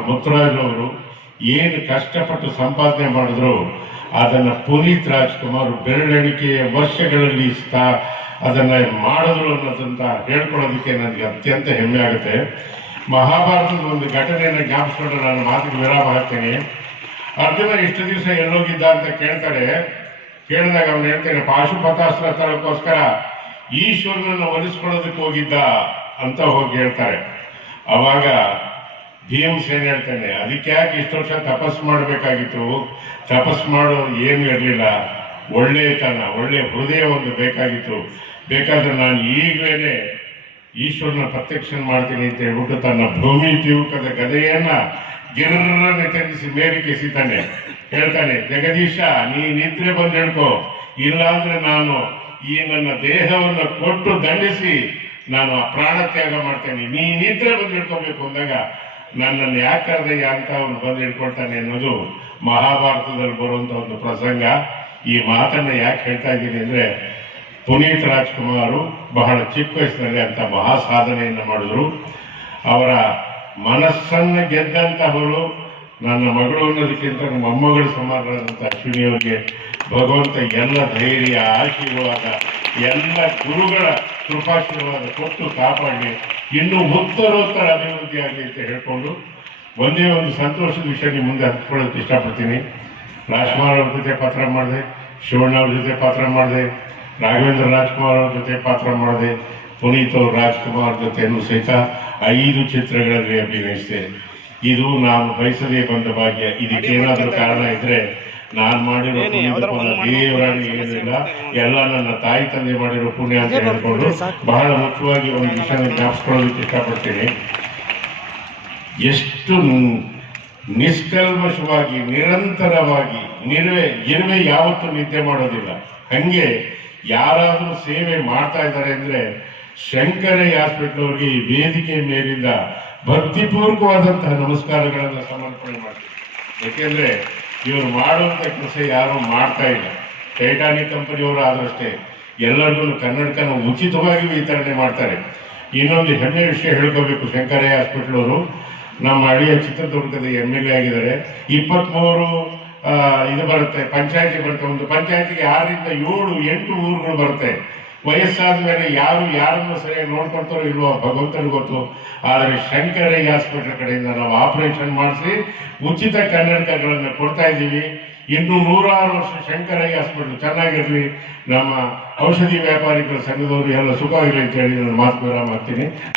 Doctor Muthuraj ಅವರು ಏನು ಕಷ್ಟಪಟ್ಟು ಸಂಪಾದನೆ ಮಾಡಿದ್ರು, ಅದನ್ನ ಪುನೀತ್ ರಾಜ್ಕುಮಾರ್ ಬೆರಳೆಣಿಕೆಯ ವರ್ಷಗಳಲ್ಲಿ ಸ್ಥಾ ಅದನ್ನ ಮಾಡಿದ್ರು ಅನ್ನೋದಂತ ಹೇಳ್ಕೊಳ್ಳೋದಕ್ಕೆ ನನಗೆ ಅತ್ಯಂತ ಹೆಮ್ಮೆ ಆಗುತ್ತೆ. ಮಹಾಭಾರತದ ಒಂದು ಘಟನೆಯನ್ನು ಜ್ಞಾಪಿಸ್ಕೊಂಡು ನಾನು ಮಾತಿಗೆ ವಿರಾಮ ಹಾಕ್ತೇನೆ. ಅರ್ಜುನ ಇಷ್ಟು ದಿವಸ ಎಲ್ಲೋಗಿದ್ದ ಅಂತ ಕೇಳ್ತಾರೆ. ಕೇಳಿದಾಗ ಅವನು ಹೇಳ್ತೇನೆ ಪಾಶುಪತಾಸ್ತ್ರ ತರಕ್ಕೋಸ್ಕರ ಈಶ್ವರನನ್ನು ಒಲಿಸ್ಕೊಳ್ಳೋದಕ್ಕೆ ಹೋಗಿದ್ದ ಅಂತ ಹೋಗಿ ಹೇಳ್ತಾರೆ. ಅವಾಗ ಭೀಮಸೇನ್ ಹೇಳ್ತಾನೆ ಅದಕ್ಕೆ ಯಾಕೆ ಇಷ್ಟು ವರ್ಷ ತಪಸ್ಸು ಮಾಡಬೇಕಾಗಿತ್ತು? ತಪಸ್ಸು ಮಾಡೋ ಏನು ಇರಲಿಲ್ಲ. ಒಳ್ಳೆಯತನ ಒಳ್ಳೆ ಹೃದಯ ಒಂದು ಬೇಕಾಗಿತ್ತು. ಬೇಕಾದ್ರೆ ನಾನು ಈಗಲೇ ಈಶ್ವರನ ಪ್ರತ್ಯಕ್ಷ ಮಾಡ್ತೀನಿ ಅಂತ ಹೇಳ್ಬಿಟ್ಟು ತನ್ನ ಭೂಮಿ ತೀವ್ರದ ಗದೆಯನ್ನ ಜನರನ್ನ ತೆಗೆಸಿ ಮೇಲಕ್ಕೆ ಎಸಿತಾನೆ ಹೇಳ್ತಾನೆ ಜಗದೀಶ ನೀ ನಿದ್ರೆ ಬಂದು ಹೇಳ್ಕೊ ಇಲ್ಲಾಂದ್ರೆ ನಾನು ಈ ನನ್ನ ದೇಹವನ್ನು ಕೊಟ್ಟು ದಂಡಿಸಿ ನಾನು ಆ ಪ್ರಾಣ ತ್ಯಾಗ ಮಾಡ್ತೇನೆ ನೀ ನಿದ್ರೆ ಬಂದು ಹೇಳ್ಕೋಬೇಕು ಅಂದಾಗ ನನ್ನನ್ನು ಯಾಕೆ ಕರೆದಯ್ಯ ಅಂತ ಅವನು ಬಂದು ಹಿಡ್ಕೊಳ್ತಾನೆ ಅನ್ನೋದು ಮಹಾಭಾರತದಲ್ಲಿ ಬರುವಂತ ಒಂದು ಪ್ರಸಂಗ. ಈ ಮಾತನ್ನ ಯಾಕೆ ಹೇಳ್ತಾ ಇದ್ದೀನಿ ಅಂದ್ರೆ, ಪುನೀತ್ ರಾಜ್ಕುಮಾರ್ ಬಹಳ ಚಿಕ್ಕ ವಯಸ್ಸಿನಲ್ಲಿ ಅಂತ ಮಹಾ ಸಾಧನೆಯನ್ನು ಮಾಡಿದ್ರು. ಅವರ ಮನಸ್ಸನ್ನ ಗೆದ್ದಂತಹವರು ನನ್ನ ಮಗಳು ಅನ್ನೋದಕ್ಕಿಂತ ನಮ್ಮ ಮೊಮ್ಮಗಳು ಸಮಾನರಾದಂಥ ಅಶ್ವಿನಿಯವರಿಗೆ ಭಗವಂತ ಎಲ್ಲ ಧೈರ್ಯ, ಆಶೀರ್ವಾದ, ಎಲ್ಲ ಗುರುಗಳ ಕೃಪಾಶೀರ್ವಾದ ಕೊಟ್ಟು ಕಾಪಾಡಿ ಇನ್ನೂ ಉತ್ತರೋತ್ತರ ಅಭಿವೃದ್ಧಿ ಆಗಲಿ ಅಂತ ಹೇಳ್ಕೊಂಡು ಒಂದೇ ಒಂದು ಸಂತೋಷದ ವಿಷಯ ನಿಮ್ಮ ಮುಂದೆ ಹತ್ಕೊಳ್ಳೋಕೆ ಇಷ್ಟಪಡ್ತೀನಿ. ರಾಜ್ಕುಮಾರ್ ಅವ್ರ ಜೊತೆ ಪಾತ್ರ ಮಾಡಿದೆ, ಶಿವಣ್ಣ ಅವ್ರ ಜೊತೆ ಪಾತ್ರ ಮಾಡಿದೆ, ರಾಘವೇಂದ್ರ ರಾಜ್ಕುಮಾರ್ ಅವ್ರ ಜೊತೆ ಪಾತ್ರ ಮಾಡಿದೆ, ಪುನೀತ್ ಅವ್ರ ರಾಜ್ಕುಮಾರ್ ಜೊತೆನೂ ಸಹಿತ ಐದು ಚಿತ್ರಗಳಲ್ಲಿ ಅಭಿನಯಿಸಿದೆ. ಇದು ನಾವು ಬಯಸದೇ ಬಂದ ಭಾಗ್ಯ. ಇದಕ್ಕೇನಾದ್ರೂ ಕಾರಣ ಇದ್ರೆ ನಾನು ಮಾಡಿರೋ ದೇವರಾಣಿ ಏನಿಲ್ಲ ಎಲ್ಲ ನನ್ನ ತಾಯಿ ತಂದೆ ಮಾಡಿರೋ ಪುಣ್ಯ ಅಂತ ಹೇಳ್ಕೊಂಡು ಬಹಳ ಮುಖ್ಯವಾಗಿ ಒಂದು ವಿಷಯ ಜ್ಞಾಪಿಸ್ಕೊಳ್ಳೋದಕ್ಕೆ ಇಷ್ಟಪಡ್ತೀನಿ. ಎಷ್ಟು ನಿಷ್ಕಲ್ಮಶವಾಗಿ ನಿರಂತರವಾಗಿ ನಿರ್ವೆ ಇರುವೆ ಯಾವತ್ತೂ ನಿದ್ದೆ ಮಾಡೋದಿಲ್ಲ. ಹಂಗೆ ಯಾರಾದರೂ ಸೇವೆ ಮಾಡ್ತಾ ಇದ್ದಾರೆ ಅಂದ್ರೆ ಶಂಕರಯ್ಯ ಹಾಸ್ಪಿಟಲ್ ಅವರಿಗೆ ವೇದಿಕೆ ಮೇಲಿಂದ ಭಕ್ತಿಪೂರ್ವಕವಾದಂತಹ ನಮಸ್ಕಾರಗಳನ್ನು ಸಮರ್ಪಣೆ ಮಾಡ್ತೀವಿ ಯಾಕೆಂದ್ರೆ ಇವರು ಮಾಡುವಂಥ ಕೆಲಸ ಯಾರು ಮಾಡ್ತಾ ಇಲ್ಲ. ಟೈಟಾನಿಕ್ ಕಂಪನಿಯವರು ಆದಷ್ಟೇ ಎಲ್ಲರಿಗೂ ಕನ್ನಡಕನ ಉಚಿತವಾಗಿ ವಿತರಣೆ ಮಾಡ್ತಾರೆ. ಇನ್ನೊಂದು ಹೆಮ್ಮೆ ವಿಷಯ ಹೇಳ್ಕೋಬೇಕು. ಶಂಕರಯ್ಯ ಹಾಸ್ಪಿಟಲ್ ಅವರು ನಮ್ಮ ಹಳ್ಳಿಯ ಚಿತ್ರದುರ್ಗದ ಎಂ ಎಲ್ ಎ ಆಗಿದ್ದಾರೆ. ಇಪ್ಪತ್ಮೂರು ಆ, ಇದು ಬರುತ್ತೆ. ಪಂಚಾಯಿತಿ ಬರುತ್ತೆ. ಒಂದು ಪಂಚಾಯಿತಿಗೆ ಆರರಿಂದ ಏಳು ಎಂಟು ಊರುಗಳು ಬರುತ್ತೆ. ವಯಸ್ಸಾದ ಮೇಲೆ ಯಾರು ಯಾರನ್ನು ಸರಿಯಾಗಿ ನೋಡ್ಕೊಳ್ತಾರೋ ಇಲ್ವೋ ಭಗವಂತನಿಗೆ ಗೊತ್ತು. ಆದರೆ ಶಂಕರಯ್ಯ ಹಾಸ್ಪಿಟಲ್ ಕಡೆಯಿಂದ ನಾವು ಆಪರೇಷನ್ ಮಾಡಿಸಿ ಉಚಿತ ಕನ್ನಡಕಗಳನ್ನು ಕೊಡ್ತಾ ಇದ್ದೀವಿ. ಇನ್ನು ನೂರಾರು ವರ್ಷ ಶಂಕರಯ್ಯ ಹಾಸ್ಪಿಟಲ್ ಚೆನ್ನಾಗಿರಲಿ. ನಮ್ಮ ಔಷಧಿ ವ್ಯಾಪಾರಿಗಳ ಸಂಘದವರು ಎಲ್ಲ ಸುಖವಾಗಿರಲಿ ಅಂತ ಹೇಳಿ ನಾನು ಮಾತು ವಿರಾಮ ಮಾಡ್ತೀನಿ.